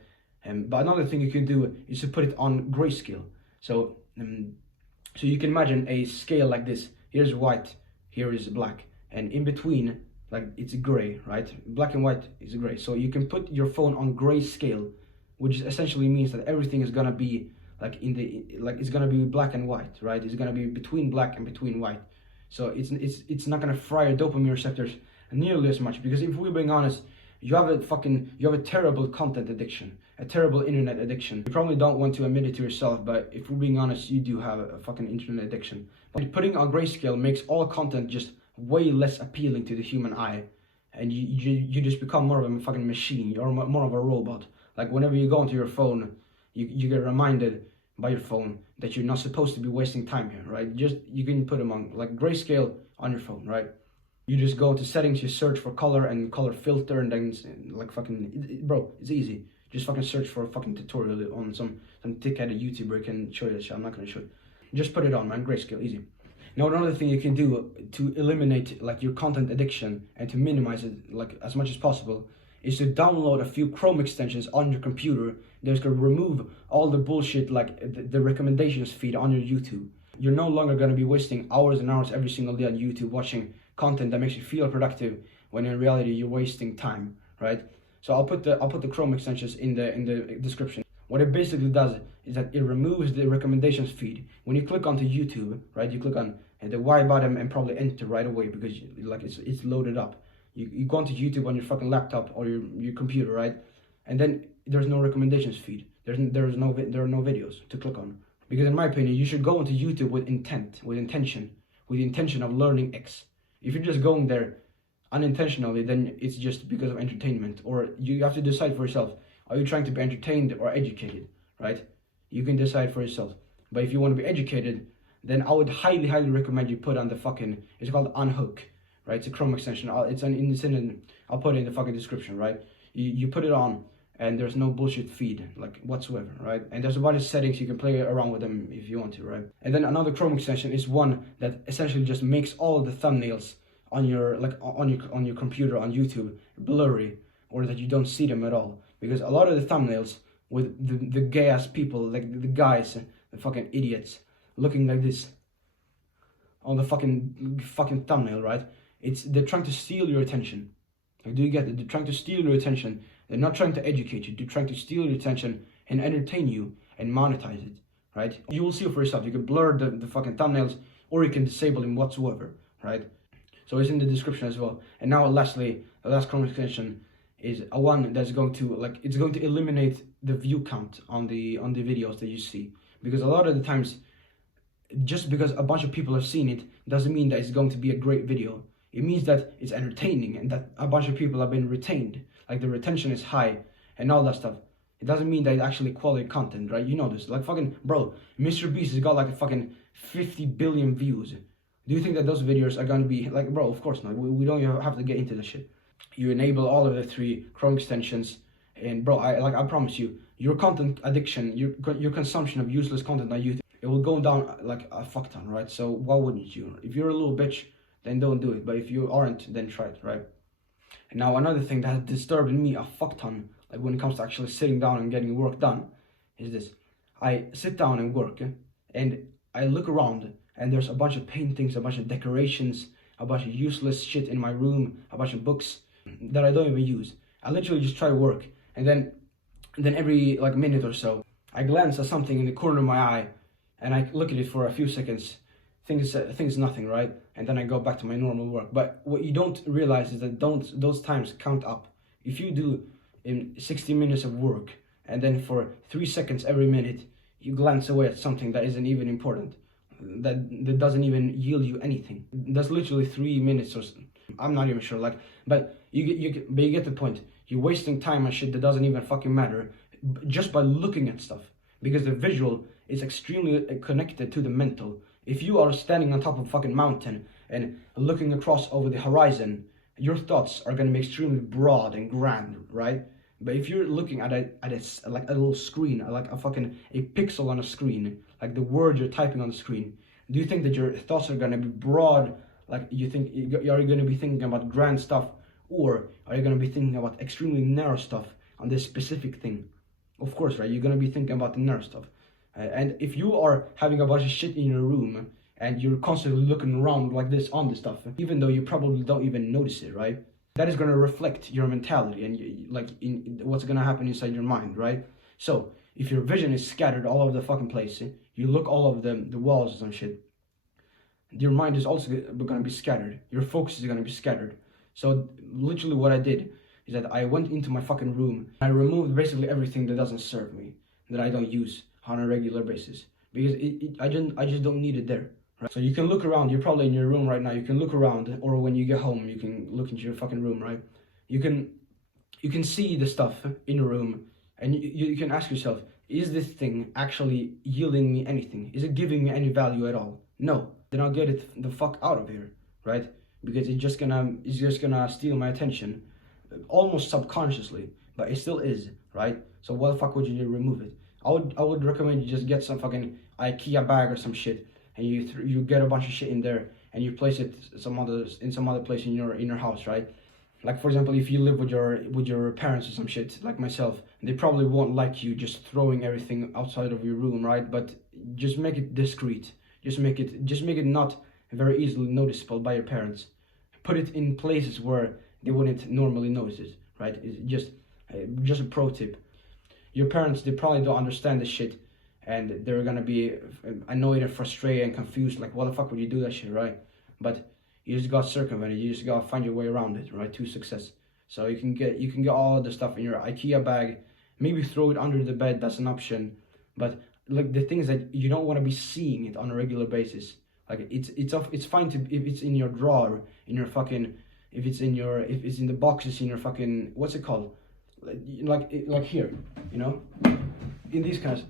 But another thing you can do is to put it on grayscale. So so you can imagine a scale like this. Here's white, here is black, and in between, like, it's gray, right? Black and white is gray. So you can put your phone on grayscale, which essentially means that everything is gonna be like it's gonna be black and white, right? It's gonna be between black and between white. So it's not gonna fry your dopamine receptors nearly as much, because if we're being honest, you have a terrible content addiction, a terrible internet addiction. You probably don't want to admit it to yourself, but if we're being honest, you do have a fucking internet addiction. But putting on grayscale makes all content just way less appealing to the human eye, and you just become more of a fucking machine, or more of a robot. Like, whenever you go into your phone, you get reminded by your phone that you're not supposed to be wasting time here, right? You can put them on like grayscale on your phone, right? You just go into settings, you search for color and color filter, and then like fucking, bro, it's easy. Just fucking search for a fucking tutorial on some dickheaded YouTuber can show you that shit. I'm not gonna show you. Just put it on, man. Grayscale, easy. Now, another thing you can do to eliminate like your content addiction and to minimize it like as much as possible is to download a few Chrome extensions on your computer that's gonna remove all the bullshit, like the recommendations feed on your YouTube. You're no longer gonna be wasting hours and hours every single day on YouTube watching content that makes you feel productive, when in reality you're wasting time, right? So I'll put the Chrome extensions in the description. What it basically does is that it removes the recommendations feed. When you click onto YouTube, right, you click on the Y button and probably enter right away, because like it's loaded up. You go onto YouTube on your fucking laptop or your computer, right? And then there's no recommendations feed. There are no videos to click on. Because in my opinion, you should go into YouTube with the intention of learning X. If you're just going there unintentionally, then it's just because of entertainment. Or you have to decide for yourself, are you trying to be entertained or educated, right? You can decide for yourself. But if you want to be educated, then I would highly recommend you put on the fucking, it's called Unhook, right? It's a Chrome extension. I'll put it in the fucking description, right? You put it on, and there's no bullshit feed, like, whatsoever, right? And there's a bunch of settings, you can play around with them if you want to, right? And then another Chrome extension is one that essentially just makes all of the thumbnails on your on your computer on YouTube blurry, or that you don't see them at all, because a lot of the thumbnails with the gay ass people, like the guys, the fucking idiots, looking like this on the fucking thumbnail, right? They're trying to steal your attention. Like, do you get it? They're trying to steal your attention. They're not trying to educate you. They're trying to steal your attention and entertain you and monetize it, right? You will see for yourself. You can blur the fucking thumbnails, or you can disable them whatsoever, right? So it's in the description as well. And now, lastly, the last Chrome extension is a one that's going to eliminate the view count on the videos that you see, because a lot of the times, just because a bunch of people have seen it doesn't mean that it's going to be a great video. It means that it's entertaining and that a bunch of people have been retained, like the retention is high and all that stuff. It doesn't mean that it's actually quality content, right? You know this. Like, fucking, bro, Mr. Beast has got like a fucking 50 billion views. Do you think that those videos are going to be like, bro? Of course not. We don't even have to get into this shit. You enable all of the 3 Chrome extensions, and bro, I promise you, your content addiction, your consumption of useless content on YouTube, it will go down like a fuck ton, right? So why wouldn't you? If you're a little bitch, then don't do it. But if you aren't, then try it, right? And now another thing that has disturbed me a fuck ton, like when it comes to actually sitting down and getting work done, is this. I sit down and work, and I look around, and there's a bunch of paintings, a bunch of decorations, a bunch of useless shit in my room, a bunch of books that I don't even use. I literally just try to work, and then every like minute or so, I glance at something in the corner of my eye, and I look at it for a few seconds, think it's nothing, right? And then I go back to my normal work. But what you don't realize is that those times count up. If you do in 60 minutes of work, and then for 3 seconds every minute you glance away at something that isn't even important, that doesn't even yield you anything. That's literally 3 minutes or so. I'm not even sure, like, but you get the point. You're wasting time on shit that doesn't even fucking matter just by looking at stuff, because the visual is extremely connected to the mental. If you are standing on top of a fucking mountain and looking across over the horizon, your thoughts are going to be extremely broad and grand, right? But if you're looking at like a little screen, like a pixel on a screen, like the word you're typing on the screen, do you think that your thoughts are going to be broad? Like, you think, are you going to be thinking about grand stuff, or are you going to be thinking about extremely narrow stuff on this specific thing? Of course, right? You're going to be thinking about the narrow stuff. And if you are having a bunch of shit in your room and you're constantly looking around like this on the stuff, even though you probably don't even notice it, right? That is going to reflect your mentality and in what's going to happen inside your mind, right? So if your vision is scattered all over the fucking place, you look all over the walls and some shit, your mind is also going to be scattered. Your focus is going to be scattered. So literally what I did is that I went into my fucking room. I removed basically everything that doesn't serve me, that I don't use on a regular basis, because I just don't need it there. Right? So you can look around. You're probably in your room right now. You can look around, or when you get home, you can look into your fucking room, right? You can see the stuff in your room, and you can ask yourself, is this thing actually yielding me anything? Is it giving me any value at all? No. Then I'll get it the fuck out of here, right? Because it's just gonna steal my attention, almost subconsciously, but it still is, right? So why the fuck would you remove it? I would recommend you just get some fucking IKEA bag or some shit, and you get a bunch of shit in there, and you place it in some other place in your house, right? Like, for example, if you live with your parents or some shit, like myself, they probably won't like you just throwing everything outside of your room, right? But just make it discreet. Just make it not very easily noticeable by your parents. Put it in places where they wouldn't normally notice it, right? It's just a pro tip. Your parents, they probably don't understand this shit, and they're gonna be annoyed and frustrated and confused, like, why the fuck would you do that shit, right? But you just gotta circumvent it. You just gotta find your way around it, right, to success. So you can get all of the stuff in your IKEA bag. Maybe throw it under the bed. That's an option. But like, the thing is that you don't want to be seeing it on a regular basis. Like, it's fine to if it's in your drawer, in your fucking, if it's in the boxes in your fucking, what's it called, like here, you know, in these kind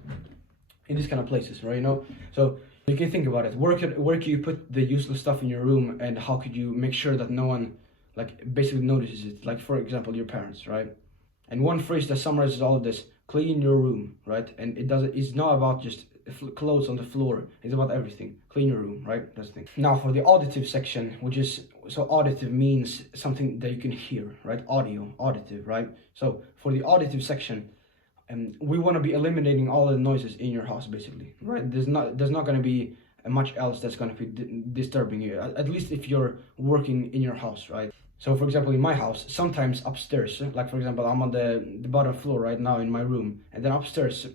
of places, right? You know, so you can think about it. Where can you put the useless stuff in your room, and how could you make sure that no one, like, basically notices it? Like, for example, your parents, right? And one phrase that summarizes all of this: clean your room, right? And it's not about just clothes on the floor. It's about everything. Clean your room, right? That's the thing. Now for the auditive section, which is, so auditive means something that you can hear, right? Auditive, right? So for the auditive section, we want to be eliminating all the noises in your house, basically, right? There's not going to be much else that's going to be disturbing you, at least if you're working in your house, right? So for example, in my house, sometimes upstairs, like for example, I'm on the bottom floor right now in my room, and then upstairs,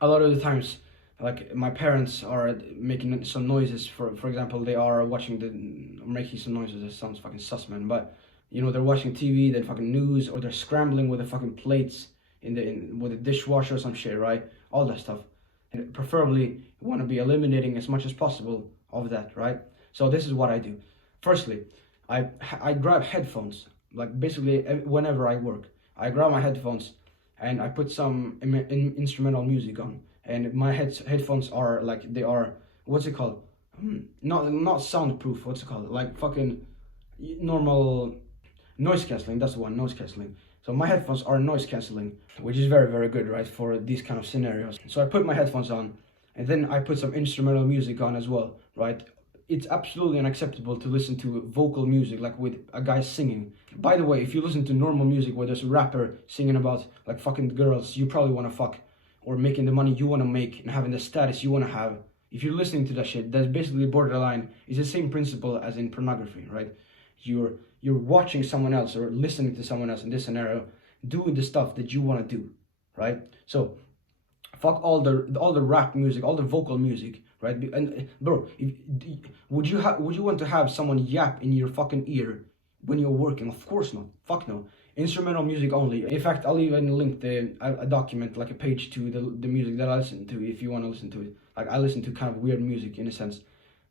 a lot of the times, like, my parents are making some noises. For example, they are making some noises. It sounds fucking sus, man, but you know, they're watching TV, they're fucking news, or they're scrambling with the fucking plates with the dishwasher or some shit, right? All that stuff. And preferably, you want to be eliminating as much as possible of that, right? So this is what I do. Firstly, I grab headphones. Like, basically, whenever I work, I grab my headphones and I put some instrumental music on. And my headphones are like, they are, what's it called? Not soundproof. What's it called? Like fucking normal noise cancelling. That's the one, noise cancelling. So my headphones are noise cancelling, which is very, very good, right, for these kind of scenarios. So I put my headphones on, and then I put some instrumental music on as well, right? It's absolutely unacceptable to listen to vocal music, like with a guy singing. By the way, if you listen to normal music where there's a rapper singing about like fucking girls you probably want to fuck, or making the money you want to make and having the status you want to have, if you're listening to that shit, that's basically borderline. It's the same principle as in pornography, right? You're watching someone else or listening to someone else in this scenario doing the stuff that you want to do, right? So fuck all the rap music, all the vocal music, right? And bro, would you want to have someone yap in your fucking ear when you're working? Of course not. Fuck no. Instrumental music only. In fact, I'll even link a document, like a page, to the music that I listen to if you want to listen to it. Like, I listen to kind of weird music in a sense,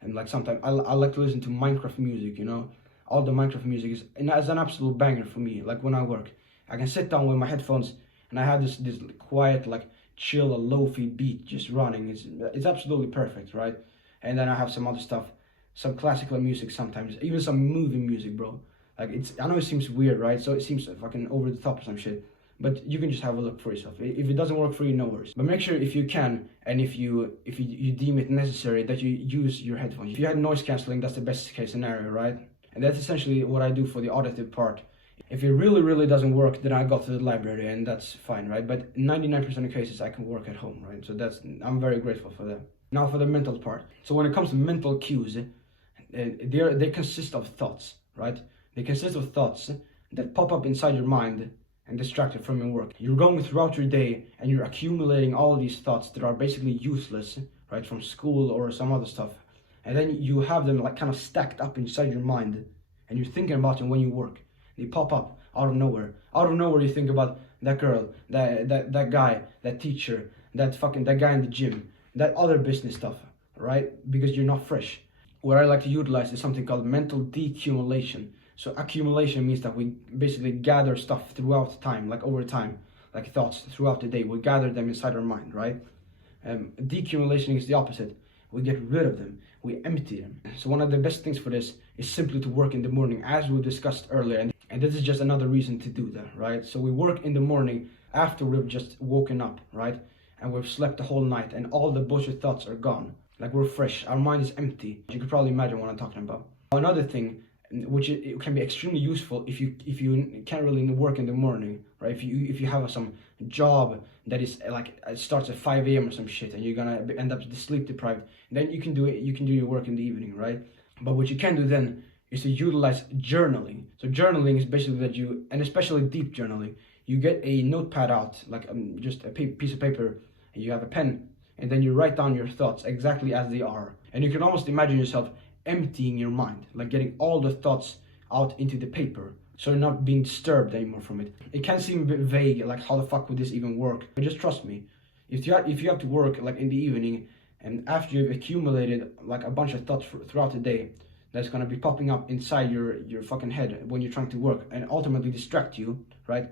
and like sometimes I like to listen to Minecraft music. You know, all the Minecraft music is an absolute banger for me. Like when I work, I can sit down with my headphones and I have this quiet, like chill, lo-fi beat just running. It's absolutely perfect, right? And then I have some other stuff, some classical music sometimes, even some movie music, bro. Like, I know it seems weird, right? So it seems fucking over the top or some shit, but you can just have a look for yourself. If it doesn't work for you, no worries. But make sure, if you can, and if you deem it necessary, that you use your headphones. If you had noise cancelling, that's the best case scenario, right? And that's essentially what I do for the auditive part. If it really doesn't work, then I go to the library, and that's fine, right? But 99% of cases I can work at home, right? So I'm very grateful for that. Now for the mental part. So when it comes to mental cues, they consist of thoughts, right? They consist of thoughts that pop up inside your mind and distract you from your work. You're going throughout your day and you're accumulating all these thoughts that are basically useless, right, from school or some other stuff. And then you have them like kind of stacked up inside your mind, and you're thinking about them when you work. They pop up out of nowhere. Out of nowhere you think about that girl, that guy, that teacher, that guy in the gym, that other business stuff, right? Because you're not fresh. What I like to utilize is something called mental decumulation. So accumulation means that we basically gather stuff throughout time, like over time, like thoughts throughout the day. We gather them inside our mind, right? Decumulation is the opposite. We get rid of them. We empty them. So one of the best things for this is simply to work in the morning, as we discussed earlier. And this is just another reason to do that, right? So we work in the morning after we've just woken up, right? And we've slept the whole night, and all the bullshit thoughts are gone. Like, we're fresh. Our mind is empty. You could probably imagine what I'm talking about. Another thing, which it can be extremely useful if you can't really work in the morning, right? If you have some job that is like, it starts at 5 a.m. or some shit, and you're gonna end up sleep deprived, then you can do your work in the evening, right? But what you can do then is to utilize journaling. So journaling is basically that and especially deep journaling, you get a notepad out, like just a piece of paper, and you have a pen, and then you write down your thoughts exactly as they are. And you can almost imagine yourself emptying your mind, like getting all the thoughts out into the paper, so you're not being disturbed anymore from it. It can seem a bit vague, like how the fuck would this even work? But just trust me, if you have to work like in the evening, and after you've accumulated like a bunch of thoughts throughout the day, that's gonna be popping up inside your fucking head when you're trying to work and ultimately distract you, right?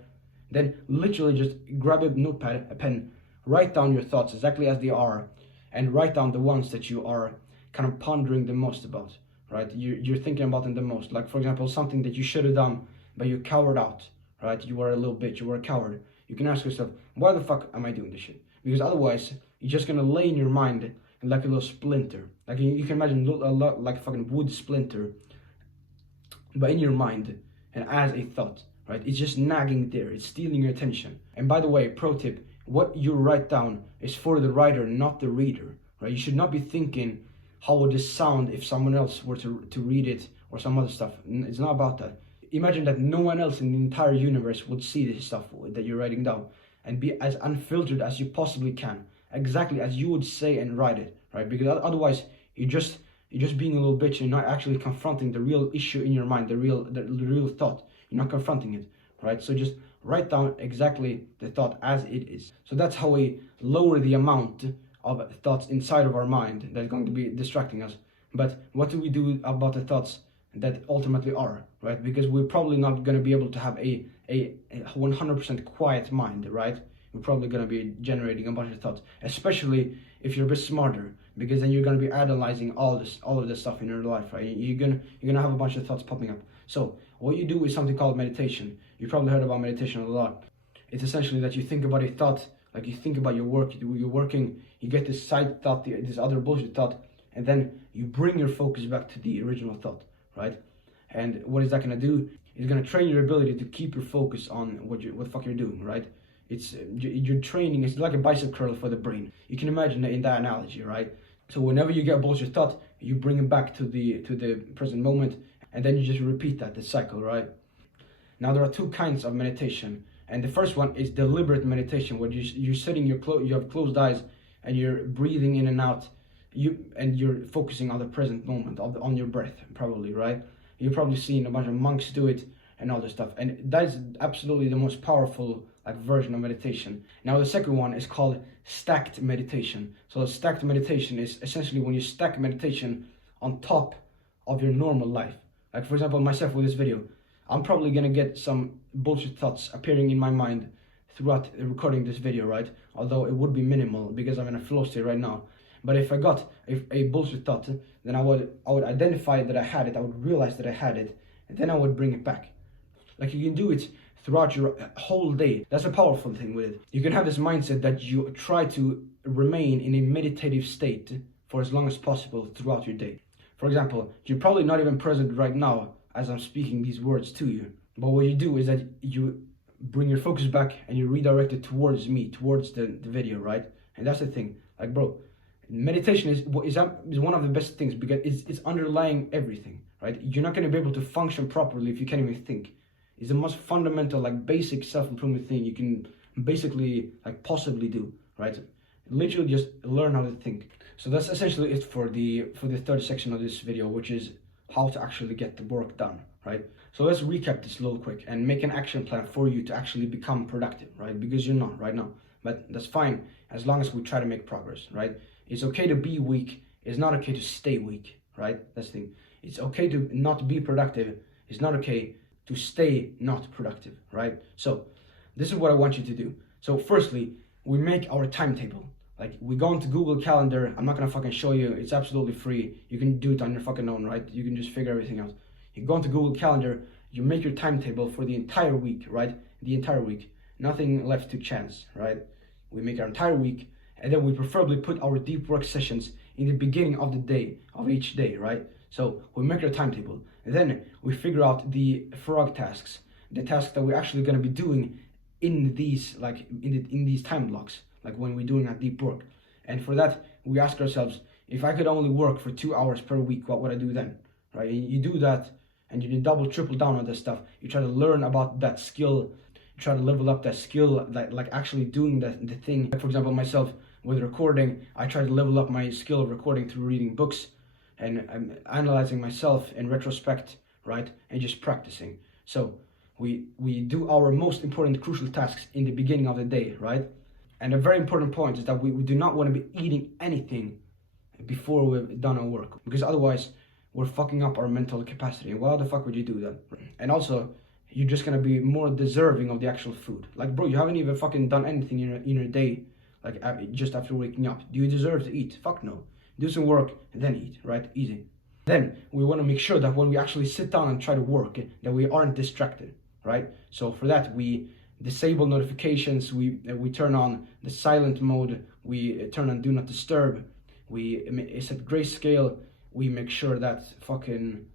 Then literally just grab a notepad, a pen, write down your thoughts exactly as they are, and write down the ones that you are kind of pondering the most about, right? You're thinking about them the most. Like, for example, something that you should have done, but you cowered out, right? You were a little bitch, you were a coward. You can ask yourself, why the fuck am I doing this shit? Because otherwise, you're just gonna lay in your mind like a little splinter. Like, you can imagine a lot like a fucking wood splinter, but in your mind and as a thought, right? It's just nagging there. It's stealing your attention. And by the way, pro tip, what you write down is for the writer, not the reader, right? You should not be thinking, how would this sound if someone else were to read it, or some other stuff. It's not about that. Imagine that no one else in the entire universe would see this stuff that you're writing down, and be as unfiltered as you possibly can, exactly as you would say and write it, right? Because otherwise you're just being a little bitch and not actually confronting the real issue in your mind, the real thought. You're not confronting it, right? So just write down exactly the thought as it is. So that's how we lower the amount of thoughts inside of our mind that's going to be distracting us. But what do we do about the thoughts that ultimately are, right? Because we're probably not going to be able to have a 100% quiet mind, right? We're probably going to be generating a bunch of thoughts, especially if you're a bit smarter, because then you're going to be analyzing all of this stuff in your life, right? You're gonna have a bunch of thoughts popping up. So what you do is something called meditation. You've probably heard about meditation a lot. It's essentially that you think about a thought, like you think about your work, you're working, you get this side thought, this other bullshit thought, and then you bring your focus back to the original thought, right? And what is that going to do? It's going to train your ability to keep your focus on what the fuck you're doing, right? It's your training is like a bicep curl for the brain. You can imagine it in that analogy, right? So whenever you get a bullshit thought, you bring it back to the present moment, and then you just repeat the cycle, right? Now there are two kinds of meditation, and the first one is deliberate meditation, where you're sitting, you have closed eyes, and you're breathing in and out, and you're focusing on the present moment, on your breath, probably, right? You've probably seen a bunch of monks do it, and all this stuff. And that is absolutely the most powerful like version of meditation. Now the second one is called stacked meditation. So stacked meditation is essentially when you stack meditation on top of your normal life. Like for example, myself with this video, I'm probably gonna get some bullshit thoughts appearing in my mind throughout recording this video, right? Although it would be minimal because I'm in a flow state right now. But if I got a bullshit thought, then I would identify that I had it, I would realize that I had it, and then I would bring it back. Like you can do it throughout your whole day. That's a powerful thing with it. You can have this mindset that you try to remain in a meditative state for as long as possible throughout your day. For example, you're probably not even present right now as I'm speaking these words to you. But what you do is that you bring your focus back and you redirect it towards me, towards the video, right? And that's the thing. Like, bro, meditation is one of the best things because it's underlying everything, right? You're not going to be able to function properly if you can't even think. It's the most fundamental, like basic self-improvement thing you can basically like possibly do, right? Literally just learn how to think. So that's essentially it for the third section of this video, which is how to actually get the work done, right? So let's recap this a little quick and make an action plan for you to actually become productive, right? Because you're not right now, but that's fine as long as we try to make progress, right? It's okay to be weak. It's not okay to stay weak, right? That's the thing. It's okay to not be productive. It's not okay to stay not productive, right? So this is what I want you to do. So firstly, we make our timetable. Like we go into Google Calendar. I'm not gonna fucking show you. It's absolutely free. You can do it on your fucking own, right? You can just figure everything out. You go into Google Calendar. You make your timetable for the entire week, right? The entire week. Nothing left to chance, right? We make our entire week, and then we preferably put our deep work sessions in the beginning of the day, of each day, right? So we make our timetable, and then we figure out the frog tasks, the tasks that we're actually gonna be doing in these, like in these time blocks, like when we're doing our deep work. And for that, we ask ourselves, if I could only work for 2 hours per week, what would I do then, right? And you do that, and you double, triple down on this stuff. You try to learn about that skill. You try to level up that skill, like actually doing the thing. Like for example, myself with recording, I try to level up my skill of recording through reading books and analyzing myself in retrospect, right? And just practicing. So we do our most important crucial tasks in the beginning of the day, right? And a very important point is that we do not want to be eating anything before we've done our work, because otherwise we're fucking up our mental capacity. Why the fuck would you do that? And also, you're just gonna be more deserving of the actual food. Like, bro, you haven't even fucking done anything in your day, like just after waking up. Do you deserve to eat? Fuck no. Do some work and then eat, right? Easy. Then we want to make sure that when we actually sit down and try to work, that we aren't distracted, right? So for that, we disable notifications. We turn on the silent mode. We turn on do not disturb. We set grayscale. We make sure that fucking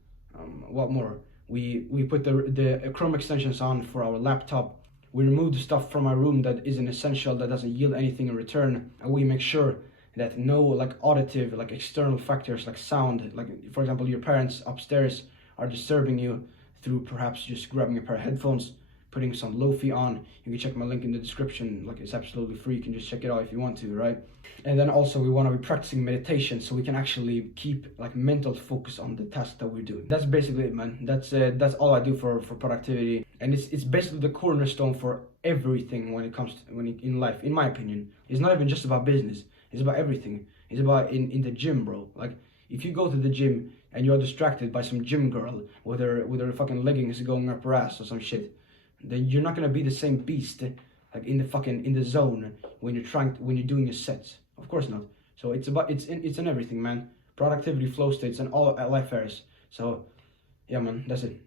what more? We put the Chrome extensions on for our laptop. We remove the stuff from our room that isn't essential, that doesn't yield anything in return, and we make sure that no like auditive, like external factors like sound, like for example your parents upstairs are disturbing you through perhaps just grabbing a pair of headphones, putting some lo-fi on. You can check my link in the description, like it's absolutely free. You can just check it out if you want to, right? And then also we want to be practicing meditation so we can actually keep like mental focus on the task that we're doing. That's basically it, man. That's all I do for productivity, and it's basically the cornerstone for everything when it comes to in life, in my opinion. It's not even just about business. It's about everything. It's about in the gym, bro. Like if you go to the gym and you're distracted by some gym girl with her fucking leggings going up her ass or some shit, then you're not gonna be the same beast like in the zone when you're doing your sets. Of course not. So it's in everything, man. Productivity, flow states, and all life affairs. So yeah, man, that's it.